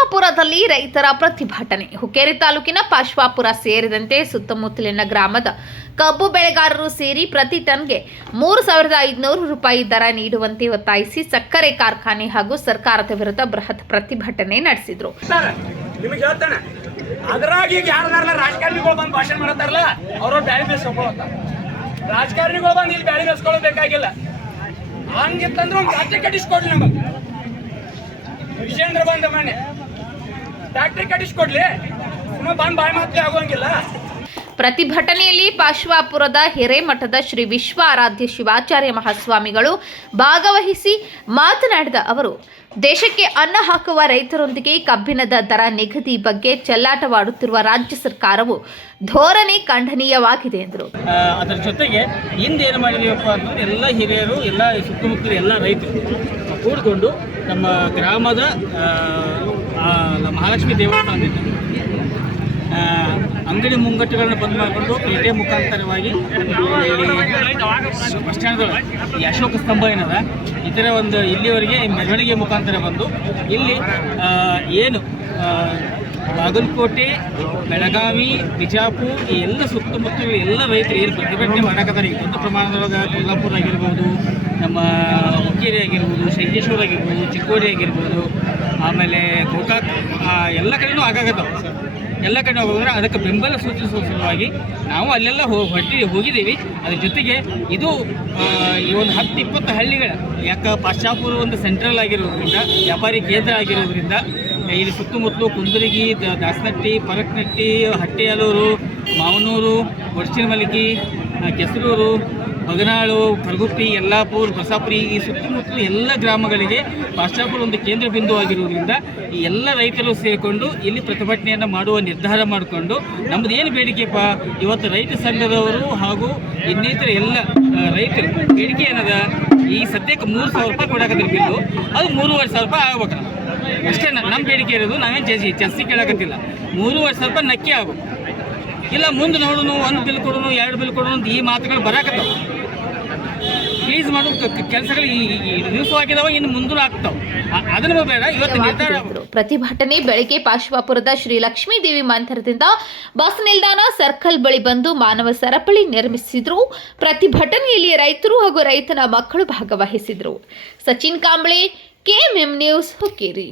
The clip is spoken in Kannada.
ಪಾಶ್ವಾಪುರದಲ್ಲಿ ರೈತರ ಪ್ರತಿಭಟನೆ. ಹುಕ್ಕೇರಿ ತಾಲೂಕಿನ ಪಾಶ್ವಾಪುರ ಸೇರಿದಂತೆ ಸುತ್ತಮುತ್ತಲಿನ ಗ್ರಾಮದ ಕಬ್ಬು ಬೆಳೆಗಾರರು ಸೇರಿ ಪ್ರತಿ ಟನ್ಗೆ ಮೂರು ಸಾವಿರದ ಐದುನೂರು ರೂಪಾಯಿ ದರ ನೀಡುವಂತೆ ಒತ್ತಾಯಿಸಿ ಸಕ್ಕರೆ ಕಾರ್ಖಾನೆ ಹಾಗೂ ಸರ್ಕಾರದ ವಿರುದ್ಧ ಬೃಹತ್ ಪ್ರತಿಭಟನೆ ನಡೆಸಿದರು. ನಿಮಗೆ ರಾಜಕಾರಣಿಗಳು ಬಂದು ಬಂದು ಇಲ್ಲಿ ಬ್ಯಾಳಿ ಬೇಸ್ಕೊಳ್ಳೋದು ಬೇಕಾಗಿಲ್ಲ. ಹಂಗಿತ್ತಂದ್ರೆ ಒಂದು ಕಟ್ಟಿಸ್ಕೊಡ್ಲಿ ನಮಗೆ. ವಿಜೇಂದ್ರ ಬಂದ ಮನೆ. ಕಟ್ಟಿಸ್ಕೊಡ್ಲಿ. ಸುಮ್ಮನೆ ಬಾಯ್ ಬಾಯಿ ಮಾತ್ರ ಆಗೋಂಗಿಲ್ಲ. ಪ್ರತಿಭಟನೆಯಲ್ಲಿ ಪಾಶ್ವಾಪುರದ ಹಿರೇಮಠದ ಶ್ರೀ ವಿಶ್ವ ಆರಾಧ್ಯ ಶಿವಾಚಾರ್ಯ ಮಹಾಸ್ವಾಮಿಗಳು ಭಾಗವಹಿಸಿ ಮಾತನಾಡಿದ ಅವರು ದೇಶಕ್ಕೆ ಅನ್ನ ಹಾಕುವ ರೈತರೊಂದಿಗೆ ಕಬ್ಬಿಣದ ದರ ನಿಗದಿ ಬಗ್ಗೆ ಚೆಲ್ಲಾಟವಾಡುತ್ತಿರುವ ರಾಜ್ಯ ಸರ್ಕಾರವು ಧೋರಣೆ ಖಂಡನೀಯವಾಗಿದೆ ಎಂದರು. ಅದರ ಜೊತೆಗೆ ಹಿಂದೇನು ಏನು ಮಾಡಿದೀವಪ್ಪ ಅಂತಂದ್ರೆ ಎಲ್ಲ ಹಿರಿಯರು ಎಲ್ಲ ಸುತ್ತಮುತ್ತಲ ಎಲ್ಲ ರೈತರು ಕೂಡಿಕೊಂಡು ನಮ್ಮ ಗ್ರಾಮದ ಮಹಾಲಕ್ಷ್ಮಿ ದೇವಸ್ಥಾನ ಅಂಗಡಿ ಮುಂಗಟ್ಟುಗಳನ್ನು ಬಂದ್ ಮಾಡಿಕೊಂಡು ಪೇಟೆ ಮುಖಾಂತರವಾಗಿ ಬಸ್ ಸ್ಟ್ಯಾಂಡ್ ಈ ಅಶೋಕ ಸ್ತಂಭ ಏನದ? ಇತರ ಒಂದು ಇಲ್ಲಿವರೆಗೆ ಮೆರವಣಿಗೆ ಮುಖಾಂತರ ಬಂದು ಇಲ್ಲಿ ಏನು ಬಾಗಲಕೋಟೆ, ಬೆಳಗಾವಿ, ಬಿಜಾಪುರ, ಈ ಎಲ್ಲ ಸುತ್ತಮುತ್ತಲ ಎಲ್ಲ ರೈತರು ಏನು ಪ್ರತಿಭಟನೆ ಮಾಡಕತ್ತಾರೆ? ಒಂದು ಪ್ರಮಾಣದೊಳಗೆ ಕೊಲ್ಲಾಪುರ ಆಗಿರ್ಬೋದು, ನಮ್ಮ ಹುಕ್ಕೇರಿ ಆಗಿರ್ಬೋದು ಶಂಕೇಶ್ವರ ಆಗಿರ್ಬೋದು, ಚಿಕ್ಕೋಡಿ ಆಗಿರ್ಬೋದು ಆಮೇಲೆ ಗೋಕಾಕ್ ಎಲ್ಲ ಕಡೆನೂ ಆಗಾಗತ್ತೆ ಎಲ್ಲ ಕಡೆ ಹೋಗಿದ್ರೆ ಅದಕ್ಕೆ ಬೆಂಬಲ ಸೂಚಿಸುವ ಸಲುವಾಗಿ ನಾವು ಅಲ್ಲೆಲ್ಲ ಹೊಟ್ಟಿ ಹೋಗಿದ್ದೀವಿ. ಅದ್ರ ಜೊತೆಗೆ ಇದು ಈ ಒಂದು ಹತ್ತು ಇಪ್ಪತ್ತು ಹಳ್ಳಿಗಳ, ಯಾಕೆ ಪಾಶ್ಚಾಪುರ ಒಂದು ಸೆಂಟ್ರಲ್ ಆಗಿರೋದ್ರಿಂದ, ವ್ಯಾಪಾರಿ ಕೇಂದ್ರ ಆಗಿರೋದ್ರಿಂದ, ಇಲ್ಲಿ ಸುತ್ತಮುತ್ತಲು ಕುಂದರಗಿ ದಾಸನಟ್ಟಿ, ಪರಕ್ನಟ್ಟಿ, ಹಟ್ಟಿಯಲೂರು, ಮಾವನೂರು ಗೊಡ್ಚಿನ ಮಲಿಗಿ ಕೆಸರೂರು ಬಗನಾಳು ಕರಗುಪ್ಪಿ ಯಲ್ಲಾಪುರ, ಬಸಾಪುರಿ, ಈ ಸುತ್ತಮುತ್ತಲು ಎಲ್ಲ ಗ್ರಾಮಗಳಿಗೆ ಪಾಶ್ಚಾಪುರ ಒಂದು ಕೇಂದ್ರ ಬಿಂದು ಆಗಿರುವುದರಿಂದ ಈ ಎಲ್ಲ ರೈತರು ಸೇರಿಕೊಂಡು ಇಲ್ಲಿ ಪ್ರತಿಭಟನೆಯನ್ನು ಮಾಡುವ ನಿರ್ಧಾರ ಮಾಡಿಕೊಂಡು ಏನು ಬೇಡಿಕೆಪ್ಪ? ಇವತ್ತು ರೈತ ಸಂಘದವರು ಹಾಗೂ ಇನ್ನಿತರ ಎಲ್ಲ ರೈತರು ಬೇಡಿಕೆ ಏನದ? ಈ ಸದ್ಯಕ್ಕೆ ಮೂರು ಸಾವಿರ ರೂಪಾಯಿ ಕೊಡಕತ್ತಿರ ಬಿಲ್ಲು. ಅದು ಮೂರುವರೆ ಸಾವಿರ ರೂಪಾಯಿ ಆಗ್ಬೇಕು. ಅಷ್ಟೇ ನಮ್ಮ ಬೇಡಿಕೆ ಇರೋದು ನಾವೇನು ಜಾಸ್ತಿ ಜಾಸ್ತಿ ಕೇಳಕತ್ತಿಲ್ಲ. ಮೂರುವರೆ ಸಾವಿರ ರೂಪಾಯಿ ನಕ್ಕಿ ಆಗ್ಬೇಕು. ಇಲ್ಲ ಮುಂದೆ ನೋಡೋನು ಒಂದು ಬಿಲ್ ಕೊಡೋನು ಎರಡು ಬಿಲ್ ಕೊಡೋನು ಅಂತ ಈ ಮಾತುಗಳು ಬರಾಕತ್ತವ. ಪ್ಲೀಸ್ ಮಾಡೋ ಕೆಲಸಗಳು ನ್ಯೂಸ್ ಆಗಿದಾವ ಇನ್ನು ಮುಂದೂ ಆಗ್ತಾವ. ಬೇಡ ಇವತ್ತು ನಿರ್ಧಾರ ಪ್ರತಿಭಟನೆ ಬೆಳಗ್ಗೆ ಪಾಶ್ವಾಪುರದ ಶ್ರೀ ಲಕ್ಷ್ಮೀ ದೇವಿ ಮಂದಿರದಿಂದ ಬಸ್ ನಿಲ್ದಾಣ ಸರ್ಕಲ್ ಬಳಿ ಬಂದು ಮಾನವ ಸರಪಳಿ ನಿರ್ಮಿಸಿದ್ರು. ಪ್ರತಿಭಟನೆಯಲ್ಲಿ ರೈತರು ಹಾಗೂ ರೈತನ ಮಕ್ಕಳು ಭಾಗವಹಿಸಿದ್ರು. Sachin Kamble KMM news Hukkeri.